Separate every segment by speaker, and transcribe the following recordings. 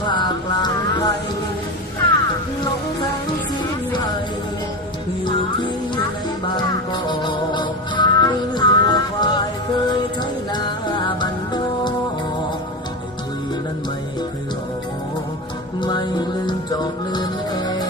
Speaker 1: ภาคกลางไทยลงแสงสีไหลอยู่ที่ในบางกอกมีหัวควายเคยใช้นาบันโดไอ้คุยนั้นไม่เคยหลอกไม่ลืมจอกลืมแน่อ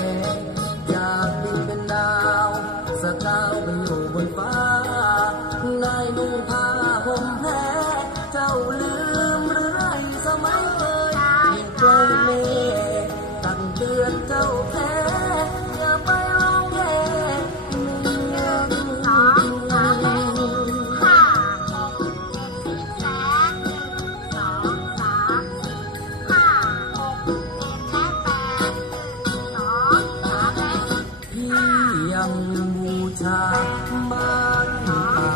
Speaker 1: บ้านป่า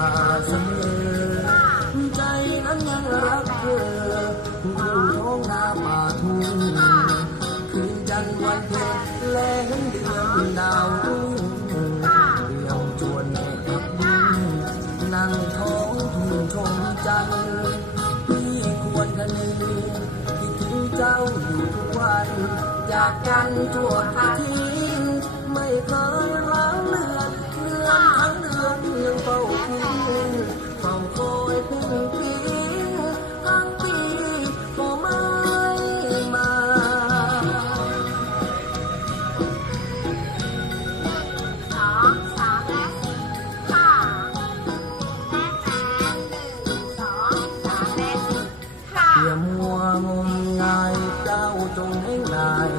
Speaker 2: เสมอ
Speaker 1: ใจนั้นยังรักเธออยู่ท้องนาป่าทุ่งคืนจันทร์วันเพ็ญแลงเดือนดาวรุ่งเรื่องชวนให้ขับบุญนั่งท้องทุ่งชมจันทร์พี่ควรกันนึงคิดถึงเจ้าอยู่ทุกวันจากกันทั่วอาทิตย์ไม่เคยล้างเลือด อย่ามัวงมงายเจ้าจงให้ลาย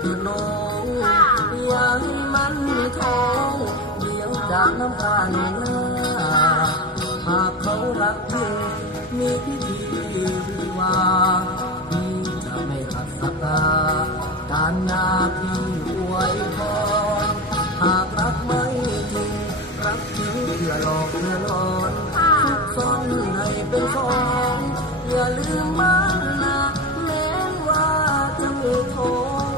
Speaker 1: ที่น้องอย่าให้มันท้องเดี๋ยวจากน้ำตาหน้าหากเขารักจริงมีพิธีวิวาห์พี่จะไม่ขัดศรัทธาการนาที องอย่าลืมบ้านนะแม้ว่าจะมีทอง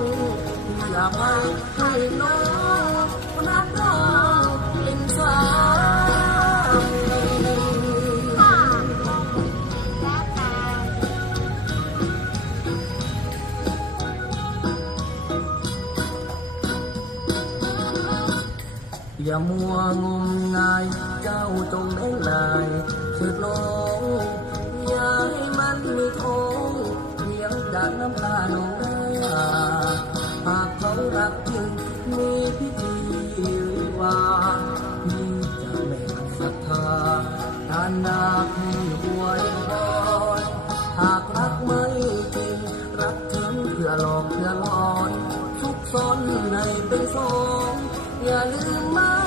Speaker 1: อย่าไปให้น้องรักน้องเป็นสาว
Speaker 2: ห้าหกและแปด
Speaker 1: อย่ามัวงมงายเจ้าจงได้ลายเถิด รักจริงมีพิธีวิวาห์พี่จะไม่ขันศรัทธาทานนาพี่อวยพรหากรักไม่จริงรักถึงเพื่อหลอกเพื่อหลอนซุกซ่อนในเป็นสองอย่าลืมมา